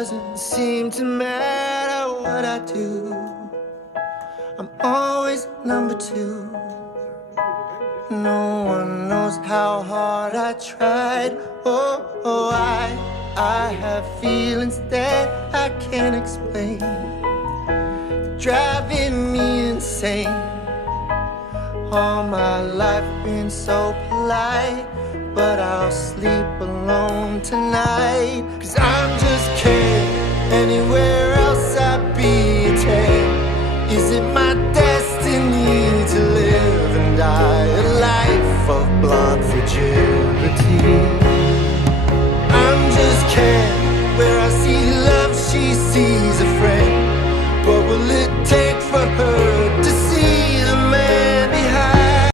doesn't seem to matter what I do. I'm always number two. No one knows how hard I tried. Oh, I have feelings that I can't explain, driving me insane. All my life been so polite, but I'll sleep alone tonight. 'Cause